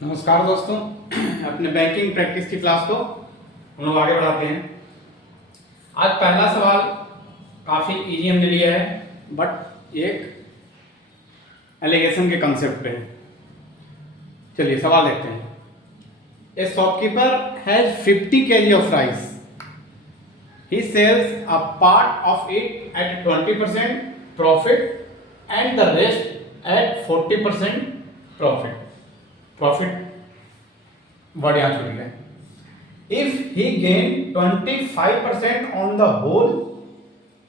नमस्कार दोस्तों। अपने बैंकिंग प्रैक्टिस की क्लास को हम लोग आगे बढ़ाते हैं। आज पहला सवाल काफ़ी इजी हमने लिया है, बट एक एलिगेशन के कंसेप्ट पे है। चलिए सवाल देखते हैं। A shopkeeper has 50 kg of rice. He sells a part of it at 20% profit and the rest at 40% profit word यहाँ छूट गया। If he gain 25% on the whole,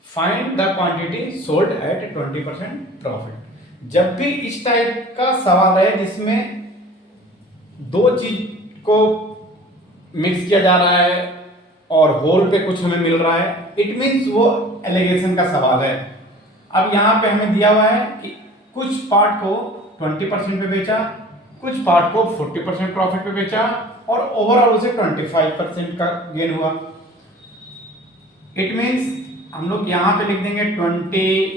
find the quantity sold at 20% profit. जब भी इस type का सवाल है जिसमें दो चीज को मिक्स किया जा रहा है और होल पे कुछ हमें मिल रहा है, इट मीन्स वो एलिगेशन का सवाल है। अब यहाँ पे हमें दिया हुआ है कि कुछ पार्ट को 20% पे बेचा, कुछ पार्ट को 40% प्रॉफिट पे बेचा और ओवरऑल उसे 25% का गेन हुआ। इट मीन्स हम लोग यहाँ पे लिख देंगे 20,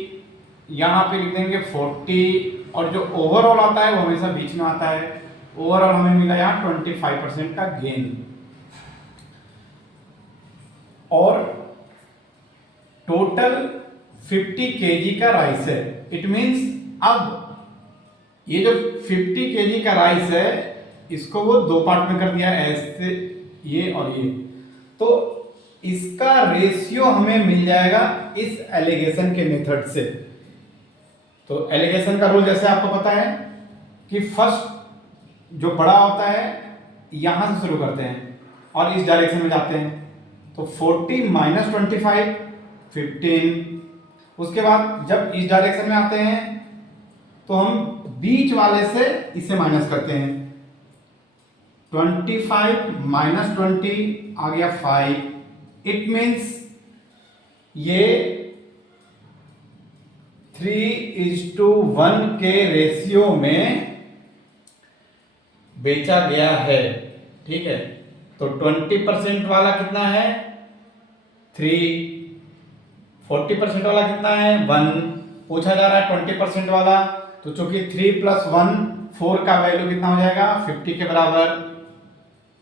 यहाँ पे लिख देंगे 40 और जो ओवरऑल आता है वो हमेशा बीच में आता है। ओवरऑल हमें मिला यहाँ 25% का गेन और टोटल 50 kg का राइस है। इट मीन्स अब ये जो 50 kg का राइस है इसको वो दो पार्ट में कर दिया, ऐसे ये और ये, तो इसका रेशियो हमें मिल जाएगा इस एलिगेशन के मेथड से। तो एलिगेशन का रूल जैसे आपको पता है कि फर्स्ट जो बड़ा होता है यहां से शुरू करते हैं और इस डायरेक्शन में जाते हैं। तो 40 माइनस 25 15। उसके बाद जब इस डायरेक्शन में आते हैं तो हम बीच वाले से इसे माइनस करते हैं। 25 माइनस 20 आ गया 5। इट मीन्स ये 3:1 के रेशियो में बेचा गया है। ठीक है, तो 20% वाला कितना है 3, 40% वाला कितना है 1, पूछा जा रहा है 20% वाला। तो चूंकि 3 + 1 4 का वैल्यू कितना हो जाएगा 50 के बराबर,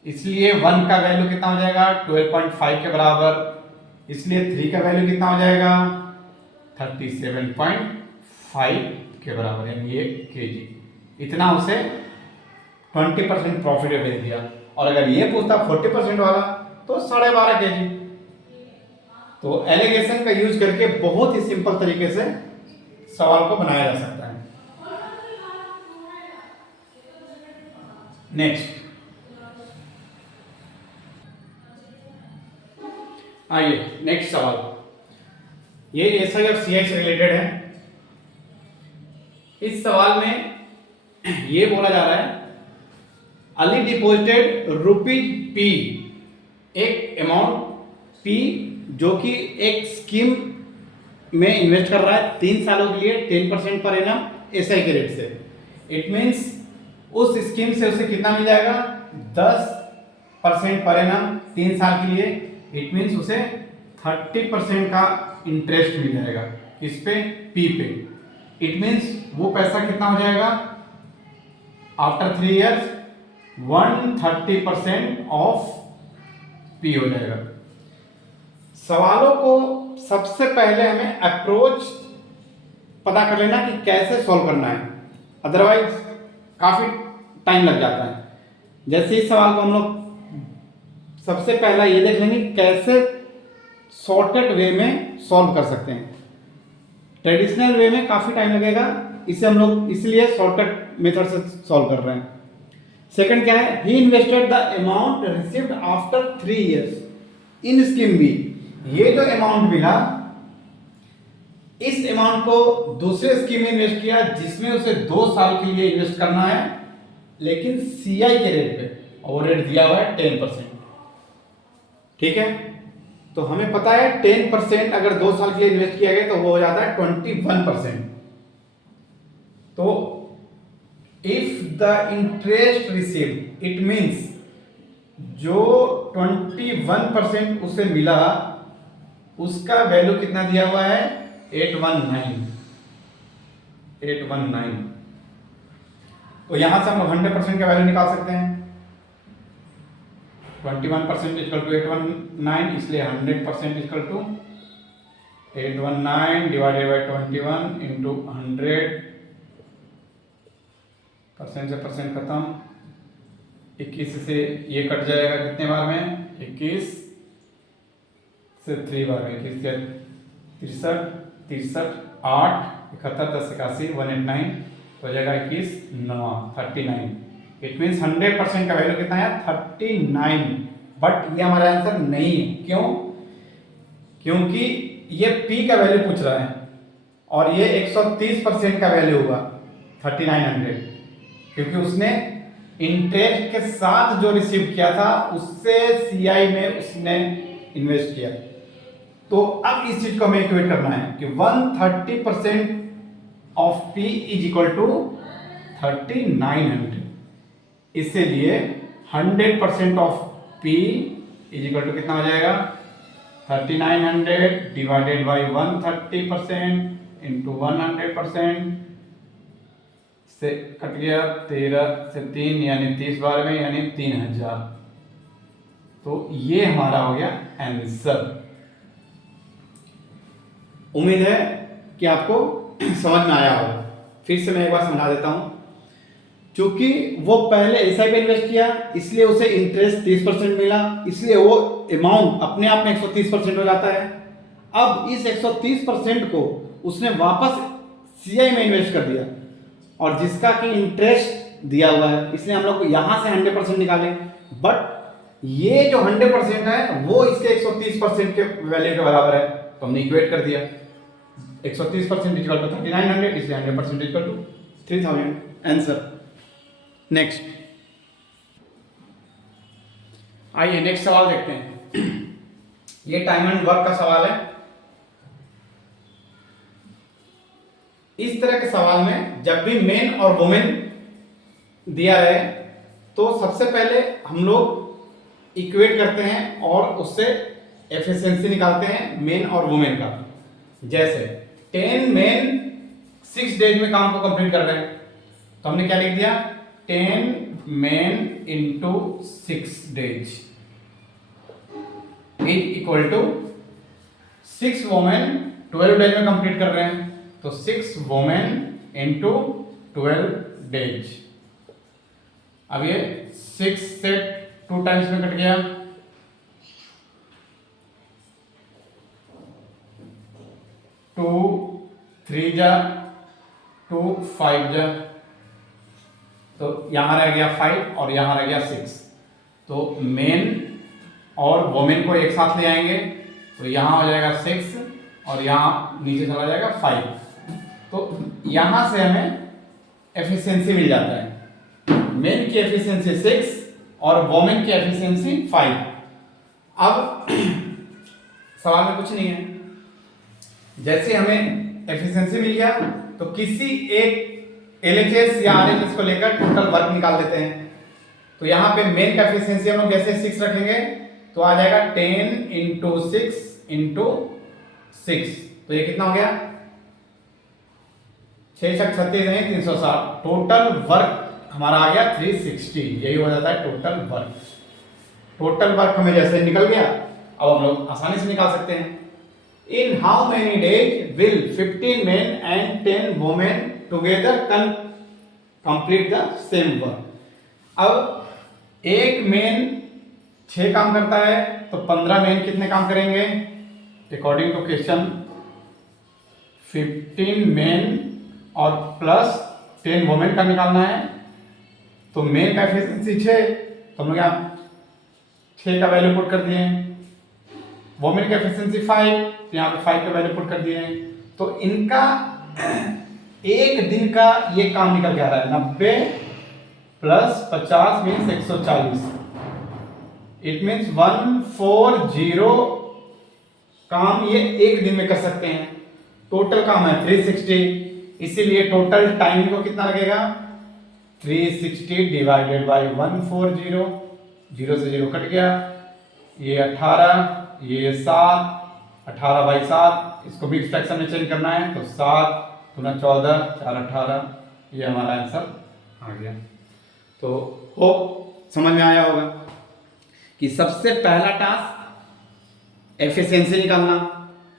इसलिए 1 का वैल्यू कितना हो जाएगा 12.5 के बराबर, इसलिए 3 का वैल्यू कितना हो जाएगा 37.5 के बराबर, यानी ये केजी। इतना उसे 20% प्रॉफिट बेच दिया। और अगर ये पूछता 40% वाला तो 12.5 kg। तो एलिगेशन का यूज करके बहुत ही सिंपल तरीके से सवाल को बनाया जा सकता है। नेक्स्ट आइए, नेक्स्ट सवाल ये एसआई और सीआई से रिलेटेड है। इस सवाल में ये बोला जा रहा है अली डिपॉजिटेड ₹P, एक अमाउंट P जो कि एक स्कीम में इन्वेस्ट कर रहा है 3 सालों के लिए 10% पर एनम एसआई के रेट से। इट मीन्स उस स्कीम से उसे कितना मिल जाएगा 10% पर एनम 3 साल के लिए। इट मीन्स उसे 30% का इंटरेस्ट मिल जाएगा इस पे P पे। इट मीन्स वो पैसा कितना हो जाएगा आफ्टर 3 इयर्स 130% ऑफ P हो जाएगा। सवालों को सबसे पहले हमें अप्रोच पता कर लेना कि कैसे सॉल्व करना है, अदरवाइज काफी टाइम लग जाता है। जैसे इस सवाल को हम लोग सबसे पहला ये देख लेंगे कैसे शॉर्टकट वे में सॉल्व कर सकते हैं। ट्रेडिशनल वे में काफी टाइम लगेगा, इसे हम लोग इसलिए शॉर्टकट मेथड से सॉल्व कर रहे हैं। सेकंड क्या है, he invested the amount received after 3 years in scheme B. ये जो अमाउंट मिला इस अमाउंट को दूसरे स्कीम में इन्वेस्ट किया जिसमें उसे 2 साल के लिए इन्वेस्ट करना है, लेकिन सीआई के रेट पे, और रेट दिया हुआ है 10%। ठीक है, तो हमें पता है 10% अगर 2 साल के लिए इन्वेस्ट किया गया तो वो हो जाता है 21%। तो if the interest received, it means जो 21% उसे मिला उसका वैल्यू कितना दिया हुआ है 819। तो यहाँ से हम लोग 100% का वैल्यू निकाल सकते हैं। 21% इक्वल टू 819, इसलिए 100% equal to 819 divided by 21 into 100%। से परसेंट खत्म, 21 से ये कट जाएगा कितने बार में, 21 से 3 बार में, 21 के 63, 63, 8, 71, 10, 81, 189 तो हो जाएगा 21, 9, 39। इट मीन्स 100% का वैल्यू कितना है, 39। बट ये हमारा आंसर नहीं है। क्यों? क्योंकि ये P का वैल्यू पूछ रहा है और ये 130% का वैल्यू होगा 3900, क्योंकि उसने इंटरेस्ट के साथ जो रिसीव किया था उससे CI में उसने इन्वेस्ट किया। तो अब इस चीज को हमें इक्वेट करना है कि 130% of P is equal to 3900। इसलिए 100% of P is equal to कितना हो जाएगा, 3900 डिवाइडेड बाई 130% इंटू 100% से कट गया 13 से 3 यानी 30 बार में यानी 3000। तो ये हमारा हो गया आंसर। उम्मीद है कि आपको समझ में आया होगा। फिर से मैं एक बार समझा देता हूं। क्योंकि वो पहले एसआई पे इन्वेस्ट किया इसलिए उसे इंटरेस्ट 30% मिला, इसलिए वो अमाउंट अपने आप में 130% हो जाता है। अब इस 130% को उसने वापस सीआई में इन्वेस्ट कर दिया और जिसका कि इंटरेस्ट दिया हुआ है, इसलिए हम लोग यहां से 100% निकाले। बट ये जो 100% है वो इसके 130% के वैल्यू के बराबर है, तो हमने इक्वेट कर दिया। 130% इक्वल टू 3900, इसलिए 100% इक्वल टू 3000। आंसर। नेक्स्ट, आइए नेक्स्ट सवाल देखते हैं। ये टाइम एंड वर्क का सवाल है। इस तरह के सवाल में जब भी मेन और वुमेन दिया रहे तो सबसे पहले हम लोग इक्वेट करते हैं और उससे एफिशिएंसी निकालते हैं मेन और वुमेन का। जैसे 10 मेन 6 डेज में काम को कंप्लीट कर रहे हैं, तो हमने क्या लिख दिया, 10 men into 6 days is equal to 6 women 12 days में कंप्लीट कर रहे हैं, तो 6 वोमेन इंटू 12 डेज। अब ये 6 से 2 टाइम्स में कट गया, 2 3 जा 2 5 जा, तो यहां रह गया 5 और यहां रह गया 6। तो मेन और वोमेन को एक साथ ले आएंगे तो यहां हो जाएगा 6 और यहां नीचे चला जाएगा 5। तो यहां से हमें एफिशिएंसी मिल जाता है। मेन की एफिशिएंसी 6 और वोमेन की एफिशिएंसी 5। अब सवाल में कुछ नहीं है, जैसे हमें एफिशिएंसी मिल गया तो किसी एक एलएचएस या आरएचएस को लेकर टोटल वर्क निकाल देते हैं। तो यहाँ पे मेन का एफिशिएंसी हम लोग जैसे 6 रखेंगे तो आ जाएगा 10 इंटू 6 इंटू 6, तो ये कितना हो गया, 6 छक 36 नहीं 360। टोटल वर्क हमारा आ गया 360, यही हो जाता है टोटल वर्क। टोटल वर्क हमें जैसे निकल गया, अब हम लोग आसानी से निकाल सकते हैं। In how many days will 15 main and 10 women together complete the same work. अब एक मेन 6 काम करता है तो 15 मेन कितने काम करेंगे, अकॉर्डिंग टू क्वेश्चन 15 मेन और प्लस 10 वुमेन का निकालना है। तो मेन का एफिशिएंसी 6, तो हम लोग यहाँ 6 का वैल्यू पुट कर दिए। वुमेन का एफिशिएंसी 5, तो यहाँ पे 5 का वैल्यू पुट कर दिए। तो इनका एक दिन का ये काम निकल के आ रहा है 90 प्लस 50 मीन्स 140। इट मीन्स 140 काम ये एक दिन में कर सकते हैं। टोटल काम है 360, इसीलिए टोटल टाइम को कितना लगेगा, 360 डिवाइडेड बाई 140, 0 से 0 कट गया, ये 18, ये 7, 18 बाई 7, इसको मिक्स फ्रैक्शन में चेंज करना है तो 7 गुना 14 4 18, ये हमारा आंसर आ गया। तो होप समझ में आया होगा कि सबसे पहला टास्क एफिशिएंसी निकालना,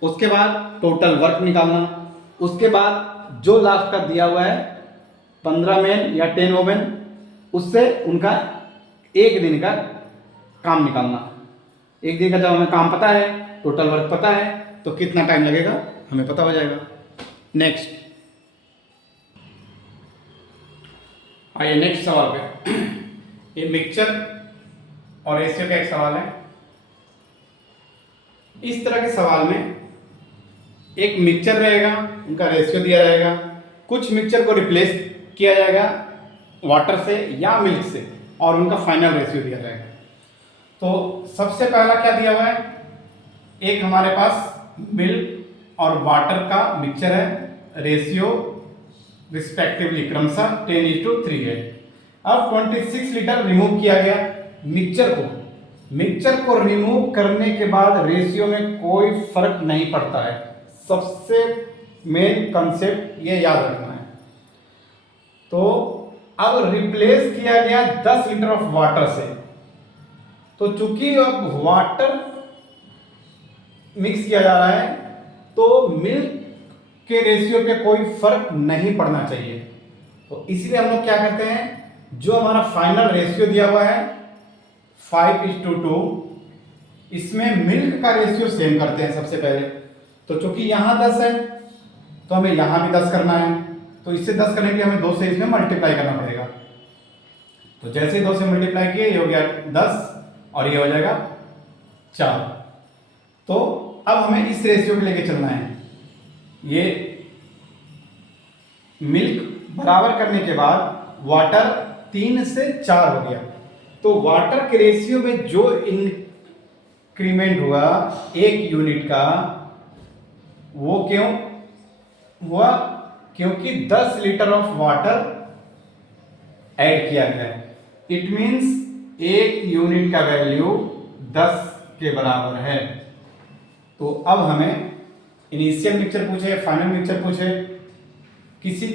उसके बाद टोटल वर्क निकालना, उसके बाद जो लास्ट का दिया हुआ है 15 मैन या 10 वोमेन, उससे उनका एक दिन का काम निकालना। एक दिन का जब हमें काम पता है, टोटल वर्क पता है, तो कितना टाइम लगेगा हमें पता हो जाएगा। नेक्स्ट आइए नेक्स्ट सवाल पे। ये मिक्सचर और रेशियो का एक सवाल है। इस तरह के सवाल में एक मिक्सचर रहेगा, उनका रेशियो दिया रहेगा, कुछ मिक्सचर को रिप्लेस किया जाएगा वाटर से या मिल्क से, और उनका फाइनल रेशियो दिया जाएगा। तो सबसे पहला क्या दिया हुआ है, एक हमारे पास मिल्क और वाटर का मिक्सचर है, रेशियो रिस्पेक्टिवली क्रमशः 10:3 है। अब 26 लीटर रिमूव किया गया मिक्सचर को रिमूव करने के बाद रेशियो में कोई फर्क नहीं पड़ता है। सबसे मेन कंसेप्ट ये याद रखना है। तो अब रिप्लेस किया गया 10 लीटर ऑफ वाटर से, तो चूंकि अब वाटर मिक्स किया जा रहा है तो मिल्क के रेशियो पे कोई फर्क नहीं पड़ना चाहिए। तो इसलिए हम लोग क्या करते हैं, जो हमारा फाइनल रेशियो दिया हुआ है 5:2, इसमें मिल्क का रेशियो सेम करते हैं सबसे पहले। तो चूंकि यहां 10 है तो हमें यहां भी 10 करना है, तो इससे 10 करने के लिए हमें 2 से इसमें मल्टीप्लाई करना पड़ेगा। तो जैसे ही 2 से मल्टीप्लाई किए ये हो गया 10 और ये हो जाएगा 4। तो अब हमें इस रेशियो को लेके चलना है। ये मिल्क बराबर करने के बाद वाटर 3 से 4 हो गया, तो वाटर के रेशियो में जो इंक्रीमेंट हुआ 1 यूनिट का, वो क्यों हुआ, क्योंकि 10 लीटर ऑफ वाटर ऐड किया गया है। इट मींस 1 यूनिट का वैल्यू 10 के बराबर है। तो अब हमें इनिशियल मिक्सचर पूछे, फाइनल मिक्सचर पूछे, किसी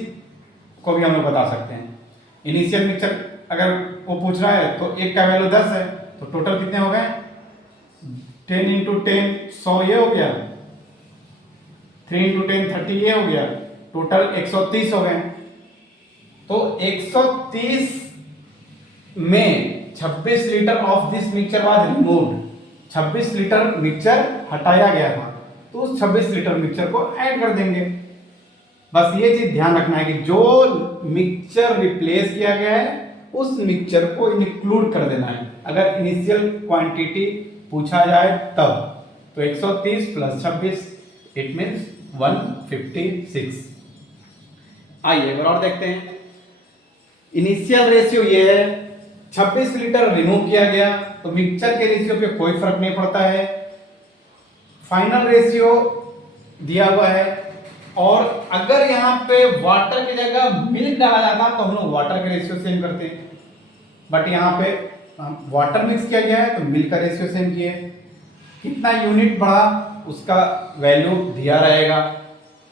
को भी हम लोग बता सकते हैं। इनिशियल मिक्सचर अगर वो पूछ रहा है तो एक का वैल्यू 10 है, तो टोटल कितने हो गए, 10 × 10 100 ये हो गया, 3 × 10 30 ये हो गया, टोटल 130 हो गए। तो 130 में 26 litre of this mixture was removed, 26 litre mixture हटाया गया था, तो उस 26 लीटर मिक्सचर को ऐड कर देंगे। बस ये चीज ध्यान रखना है कि जो मिक्सचर रिप्लेस किया गया है उस मिक्सचर को इंक्लूड कर देना है। अगर इनिशियल क्वांटिटी पूछा जाए तब, तो 130 + 26 इट मींस 156। आइए एक और देखते हैं। इनिशियल रेशियो ये है, 26 लीटर रिमूव किया गया, तो मिक्सचर के रेशियो पे कोई फर्क नहीं पड़ता है। फाइनल रेशियो दिया हुआ है, और अगर यहाँ पे वाटर की जगह मिल्क डाला जाता तो हम लोग वाटर का रेशियो सेम करते हैं, बट यहाँ पे वाटर मिक्स किया गया है तो मिल्क का रेशियो सेम किए। कितना यूनिट बढ़ा उसका वैल्यू दिया रहेगा,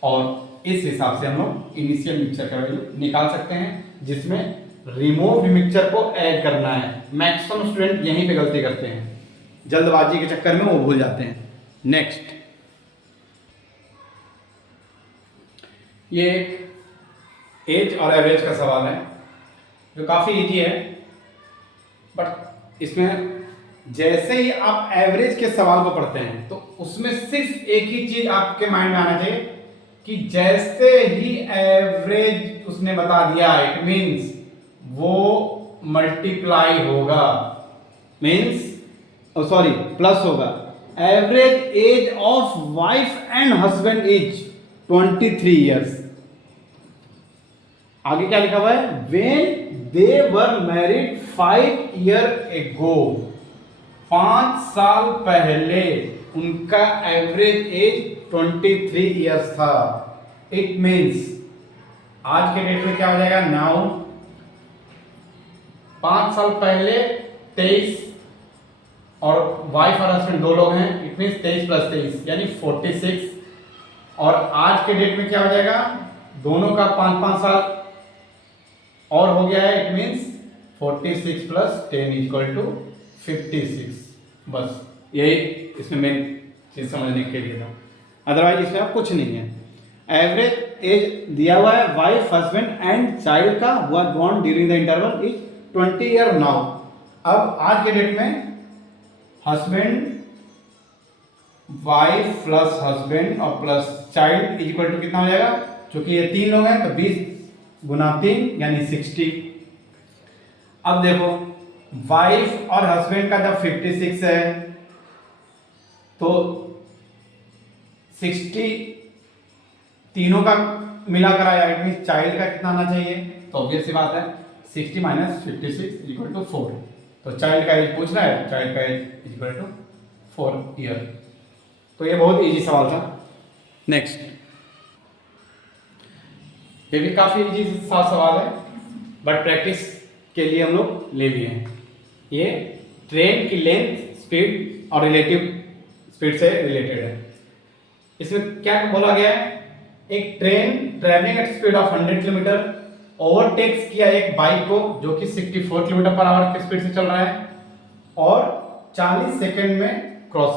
और इस हिसाब से हम लोग इनिशियल मिक्सचर का वैल्यू निकाल सकते हैं, जिसमें रिमूव मिक्सचर को ऐड करना है। मैक्सिमम स्टूडेंट यहीं पे गलती करते हैं, जल्दबाजी के चक्कर में वो भूल जाते हैं। नेक्स्ट, ये एक एज और एवरेज का सवाल है जो काफ़ी इजी है, बट इसमें जैसे ही आप एवरेज के सवाल को पढ़ते हैं तो उसमें सिर्फ एक ही चीज आपके माइंड में आना चाहिए कि जैसे ही एवरेज उसने बता दिया इट मींस वो मल्टीप्लाई होगा, मींस सॉरी प्लस होगा। Average age of wife and husband is 23 years। आगे क्या लिखा हुआ है, when they were married 5 years ago। 5 साल पहले उनका एवरेज एज 23 years था। इट मीन्स आज के डेट में क्या हो जाएगा, नाउ 5 साल पहले 23 और वाइफ और हस्बैंड 2 लोग हैं, इट मीन्स 23 + 23 यानी 46। और आज के डेट में क्या हो जाएगा, दोनों का 5-5 साल और हो गया है, it means 46 plus 10 equal to 56। बस यही इसमें मेन चीज़ समझने के लिए था, अदरवाइज इसमें कुछ नहीं है। एवरेज एज दिया हुआ है, वाइफ हस्बैंड एंड चाइल्ड का हुआ born during the interval is 20 year now. अब आज के डेट में हस्बैंड, वाइफ प्लस हस्बैंड और plus child is equal to कितना हो जाएगा, क्योंकि ये 3 लोग हैं तो 20 गुना 3 यानी 60। अब देखो वाइफ और हस्बैंड का जब 56 है तो 60 तीनों का मिलाकर आया, इट मीन चाइल्ड का कितना आना चाहिए, तो ऑब्वियस सी बात है 60 माइनस 56 इक्वल टू 4। तो चाइल्ड का एज पूछ रहा है, चाइल्ड का एज इक्वल टू 4 ईयर। तो ये बहुत इजी सवाल था। नेक्स्ट, ये भी काफी इजी सा सवाल है बट प्रैक्टिस के लिए हम लोग ले लिए हैं। ये ट्रेन की लेंथ, स्पीड और रिलेटिव स्पीड से रिलेटेड है। इसमें क्या बोला गया है, एक train travelling at speed of 100 kilometre overtakes किया एक बाइक को जो कि 64 किलोमीटर पर आवर की स्पीड से चल रहा है और 40 सेकंड में क्रॉस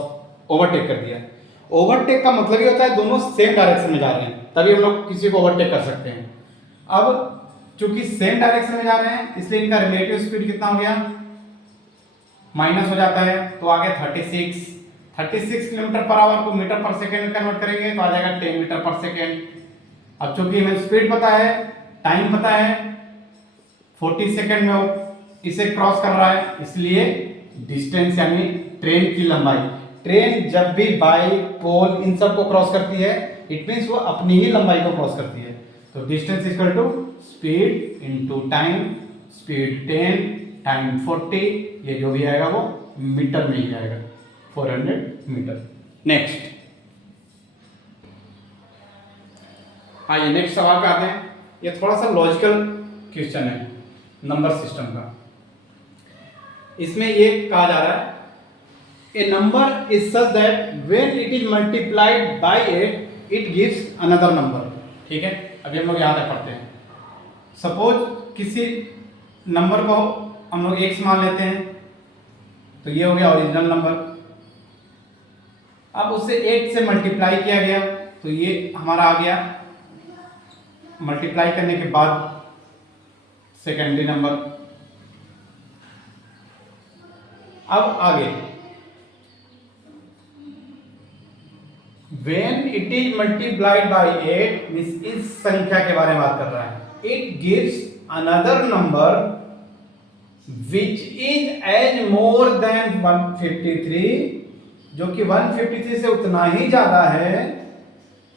ओवरटेक कर दिया। ओवरटेक का मतलब ये होता है दोनों सेम डायरेक्शन में जा रहे हैं, तभी हम लोग किसी को ओवरटेक कर सकते हैं। अब चूंकि सेम डायरेक्शन में जा रहे हैं इसलिए इनका रिलेटिव स्पीड कितना हो गया, माइनस हो जाता है, तो आ गया 36 किलोमीटर पर आवर को मीटर पर सेकंड में कन्वर्ट करेंगे तो आ जाएगा 10 मीटर पर सेकंड। अब चूंकि हमें स्पीड पता है, टाइम पता है, 40 सेकंड में वो इसे क्रॉस कर रहा है, इसलिए डिस्टेंस यानी ट्रेन की लंबाई, ट्रेन जब भी बाइक, पोल इन सब को क्रॉस करती है इट मींस वो अपनी ही लंबाई को क्रॉस करती है। तो distance equal to speed into time, speed 10 time 40, ये जो भी आएगा वो मीटर में ही आएगा, 400 मीटर। नेक्स्ट, आइए नेक्स्ट सवाल पे आते हैं। ये थोड़ा सा लॉजिकल क्वेश्चन है नंबर सिस्टम का। इसमें ये कहा जा रहा है a number is such that when it is multiplied by it it gives another number. ठीक है, अभी हम लोग यहाँ तक पढ़ते हैं। सपोज किसी नंबर को हम लोग x मान लेते हैं तो ये हो गया ओरिजिनल नंबर। अब उससे 8 से मल्टीप्लाई किया गया तो ये हमारा आ गया, मल्टीप्लाई करने के बाद सेकेंडरी नंबर। अब आगे when it is multiplied by 8 means इस संख्या के बारे में बात कर रहा है, it gives another number which is as more than 153, जो कि 153 से उतना ही ज्यादा है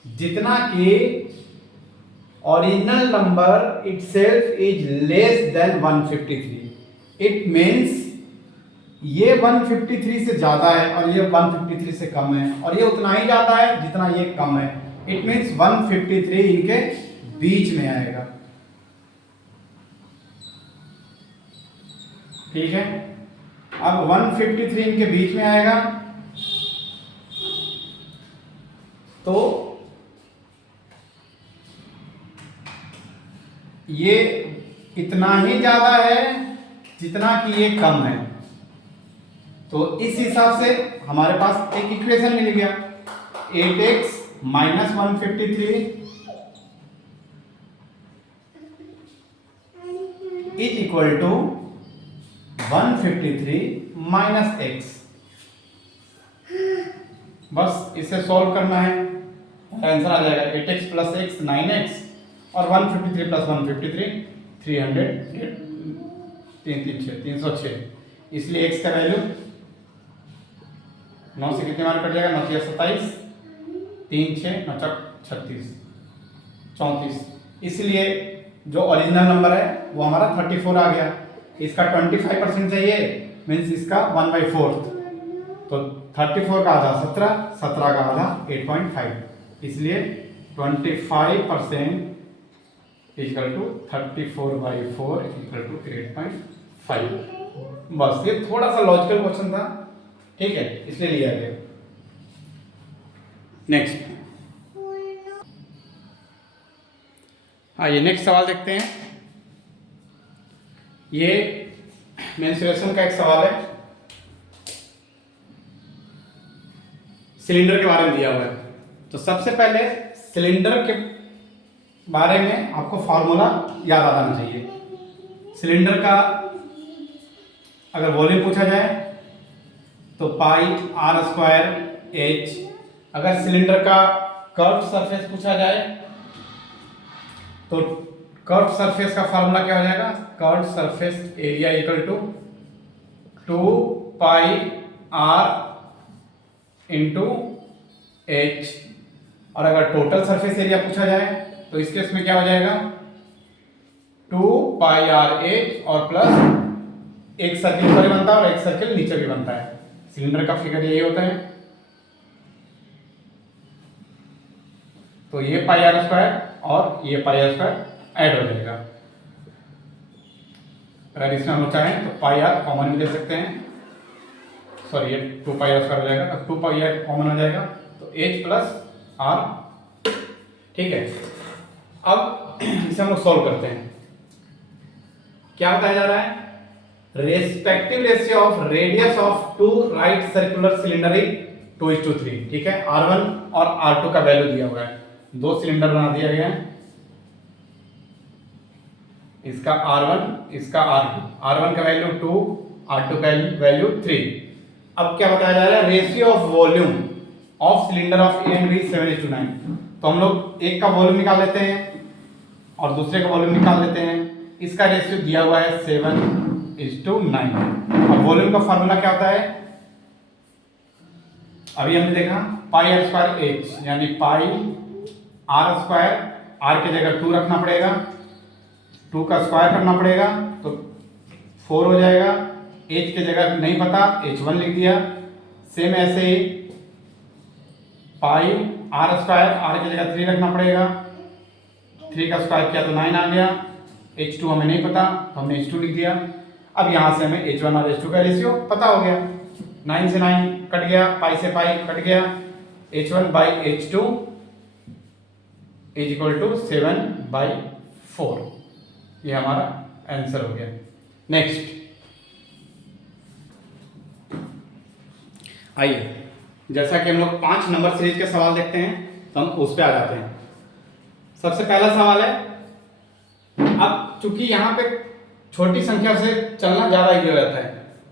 जितना कि original number itself is less than 153। It means ये 153 से ज्यादा है और ये 153 से कम है और ये उतना ही ज्यादा है जितना ये कम है। इट मींस 153 इनके बीच में आएगा। ठीक है, अब 153 इनके बीच में आएगा तो ये इतना ही ज्यादा है जितना कि ये कम है। तो इस हिसाब से हमारे पास एक इक्वेशन मिल गया, 8x minus 153 is equal to 153 minus x। बस इसे सॉल्व करना है, आंसर आ जाएगा 8x प्लस x 9x और 153 प्लस 153 300, 306। इसलिए x का वैल्यू 9 से कितने मार्क कट जाएगा, 9 से 27, 3 6 9 36 34। इसलिए जो ओरिजिनल नंबर है वो हमारा 34 आ गया। इसका 25% चाहिए मीन्स इसका 1/4, तो 34 का आधा 17, 17 का आधा 8.5, इसलिए 25% इक्वल टू 34/4 इक्वल टू 8.5। बस ये थोड़ा सा लॉजिकल क्वेश्चन था, ठीक है, इसलिए लिया गया। नेक्स्ट, आइए नेक्स्ट सवाल देखते हैं। ये मेंसुरेशन का एक सवाल है, सिलेंडर के बारे में दिया हुआ है। तो सबसे पहले सिलेंडर के बारे में आपको फॉर्मूला याद आ जाना चाहिए। सिलेंडर का अगर वॉल्यूम पूछा जाए तो पाई आर स्क्वायर एच। अगर सिलेंडर का कर्व सरफेस पूछा जाए तो कर्व सरफेस का फॉर्मूला क्या हो जाएगा, curve surface area equal to 2 pi r into h. और अगर टोटल सरफेस एरिया पूछा जाए तो इस केस में क्या हो जाएगा, 2 पाई आर एच और प्लस एक सर्किल ऊपर बनता है और एक सर्किल नीचे भी बनता है। सिलेंडर का फिगर यही होता है। तो ये पाई आर स्क्वायर और ये पाई आर स्क्वायर ऐड हो जाएगा। अगर इसमें हम चाहें तो पाई आर कॉमन भी ले सकते हैं, सॉरी ये 2 पाई आर स्क्वायर हो जाएगा, तो 2 पाई आर कॉमन हो जाएगा, तो एच प्लस आर। ठीक है, अब इसे हम लोग सॉल्व करते हैं। क्या बताया जा रहा है, respective ratio of radius of 2 right circular cylinder is 2:3। ठीक है, R1 और R2 का वैल्यू दिया हुआ है, दो सिलेंडर बना दिया गया है, इसका R1 इसका R2। R1 का वैल्यू 2, R2 का वैल्यू 3। अब क्या बताया जा रहा है, ratio of volume of cylinder of A and B 7:9। तो हम लोग एक का वॉल्यूम निकाल लेते हैं और दूसरे का वॉल्यूम निकाल लेते हैं। इसका रेशियो दिया हुआ है 7:9। अब वॉल्यूम का फॉर्मूला क्या होता है, अभी हमने देखा पाई आर स्क्वायर एच, यानी पाई आर स्क्वायर, आर की जगह 2 रखना पड़ेगा, 2 का स्क्वायर करना पड़ेगा तो 4 हो जाएगा। एच की जगह नहीं पता, h1 लिख दिया। सेम ऐसे ही पाई आर स्क्वायर, आर की जगह 3 रखना पड़ेगा, 3 का स्क्वायर किया तो 9 आ गया। h2 हमें नहीं पता तो हमने h2 लिख दिया। अब यहाँ से हमें h1 और h2 का रेशियो पता हो गया, 9 से 9 कट गया, पाई से पाई कट गया, h1/h2 इज इक्वल टू 7/4। ये हमारा आंसर हो गया। नेक्स्ट आइए, जैसा कि हम लोग 5 नंबर सीरीज के सवाल देखते हैं तो हम उस पे आ जाते हैं। सबसे पहला सवाल है, अब चूंकि यहाँ पे छोटी संख्या से चलना ज्यादा इजी हो जाता है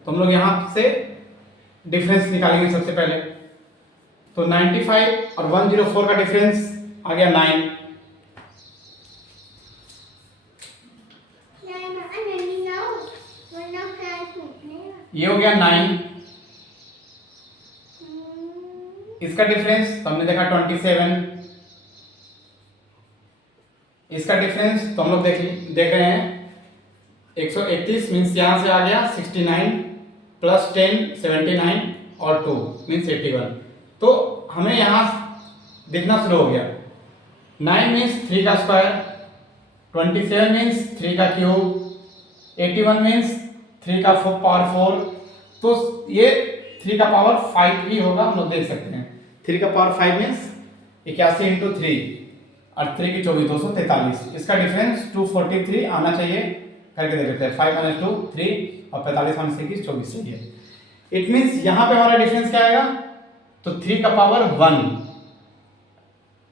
तो हम लोग यहाँ से डिफरेंस निकालेंगे सबसे पहले। तो 95 और 104 का डिफरेंस आ गया 9। ये हो गया 9। इसका डिफरेंस तो हमने देखा 27। इसका डिफरेंस तो हम लोग देख रहे हैं 131, मीन्स यहां से आ गया 69 प्लस 10 79 और 2 मीन्स 81। तो हमें यहां दिखना शुरू हो गया। 9 मीन्स 3 का स्क्वायर, 27 मीन्स 3 का क्यूब, 81 मीन्स 3 का पावर 4। तो ये 3 का पावर 5 ही होगा, हम लोग देख सकते हैं। 3 का पावर 5 मीन्स 81 इंटू 3 और 3 की 24 243। इसका डिफरेंस 243 आना चाहिए, करके देख लेते हैं। 5 - 2 3 और 45 - 3 24 सही है। इट मीन्स यहाँ पे हमारा डिफरेंस क्या आएगा, तो 3 का पावर 1।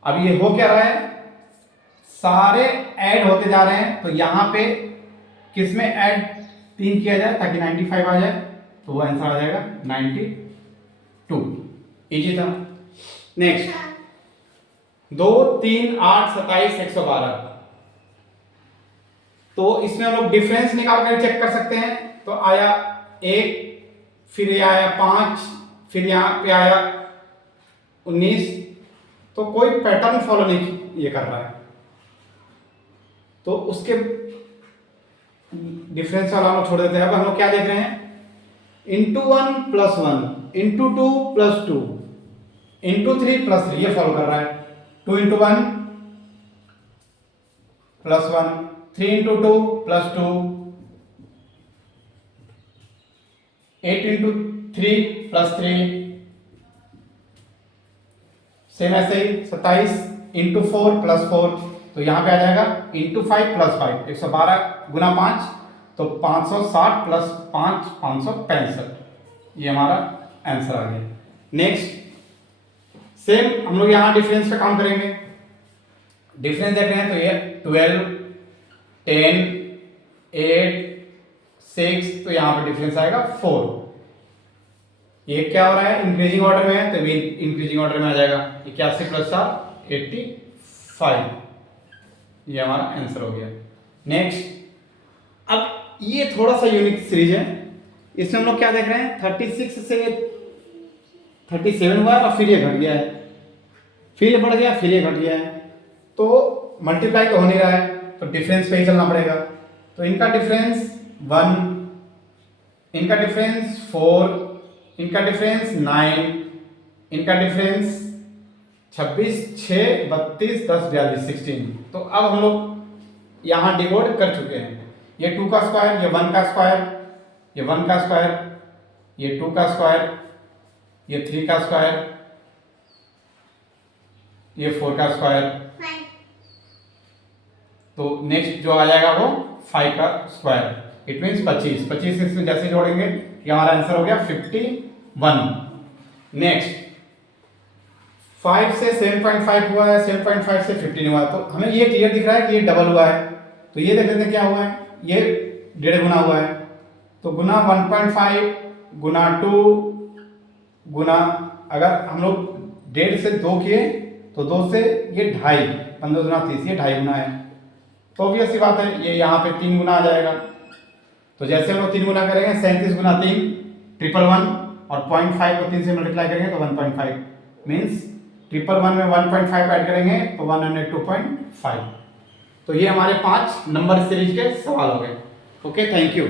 अब ये हो क्या रहा है, सारे ऐड होते जा रहे हैं, तो यहाँ पे किसमें ऐड 3 किया जाए ताकि 95 आ जाए, तो वो आंसर आ जाएगा 92। इजी था। नेक्स्ट 2 3 8 27 112। तो इसमें हम लोग डिफरेंस निकाल कर चेक कर सकते हैं। तो आया 1, फिर ये आया 5, फिर यहाँ पे आया 19। तो कोई पैटर्न फॉलो नहीं ये कर रहा है, तो उसके डिफरेंस वाला हम लोग छोड़ देते हैं। अब हम लोग क्या देख रहे हैं, इंटू 1 + 1 इंटू 2 + 2 इंटू 3 + 3 ये फॉलो कर रहा है। 2 × 1 + 1, 3 × 2 + 2, 8 × 3 + 3, सेम ऐसे ही 27 × 4 + 4। तो यहाँ पे आ जाएगा इंटू 5 + 5, 112 × 5। तो 560 प्लस 5 565, ये हमारा आंसर आ गया। नेक्स्ट सेम हम लोग यहाँ डिफरेंस पे काम करेंगे। डिफरेंस देख रहे हैं तो ये 12 10 8 6, तो यहाँ पे डिफरेंस आएगा 4। ये क्या हो रहा है, इंक्रीजिंग ऑर्डर में है तो भी इंक्रीजिंग ऑर्डर में आ जाएगा। 81 प्लस 4 85, ये हमारा आंसर हो गया। नेक्स्ट अब ये थोड़ा सा यूनिक सीरीज है, इसमें हम लोग क्या देख रहे हैं 36 से 37 हुआ है और फिर ये घट गया है, फिर ये बढ़ गया, फिर ये घट गया है, तो मल्टीप्लाई तो हो नहीं रहा है, तो डिफरेंस पे ही चलना पड़ेगा। तो इनका डिफरेंस 1, इनका डिफरेंस 4, इनका डिफरेंस 9, इनका डिफरेंस 26 6 32 10 42 16। तो अब हम लोग यहाँ डिकोड कर चुके हैं। ये 2 का स्क्वायर, ये 1 का स्क्वायर, ये 1 का स्क्वायर, ये 2 का स्क्वायर, ये 3 का स्क्वायर, ये 4 का स्क्वायर, तो नेक्स्ट जो आ जाएगा वो 5 का स्क्वायर। इट मीन्स 25 25 इसमें जैसे जोड़ेंगे ये हमारा आंसर हो गया 51। नेक्स्ट 5 से 7.5 हुआ है, 7.5 से 15 हुआ है, तो हमें ये क्लियर दिख रहा है कि ये डबल हुआ है। तो ये देख लेते हैं क्या हुआ है, ये 1.5 गुना हुआ है, तो गुना 1.5 गुना 2 गुना, अगर हम लोग 1.5 से 2 किए तो 2 से ये 2.5, 15 गुना 30, ये 2.5 गुना है। तो ऑब्वियस सी बात है ये यहाँ पे 3 गुना आ जाएगा। तो जैसे हम लोग 3 गुना करेंगे 37 गुना 3 111, और 0.5 को 3 से मल्टीप्लाई करेंगे तो 1.5 मीन्स 111 में 1.5 ऐड करेंगे तो 102.5। तो ये हमारे 5 नंबर सीरीज के सवाल हो गए। Okay, thank you.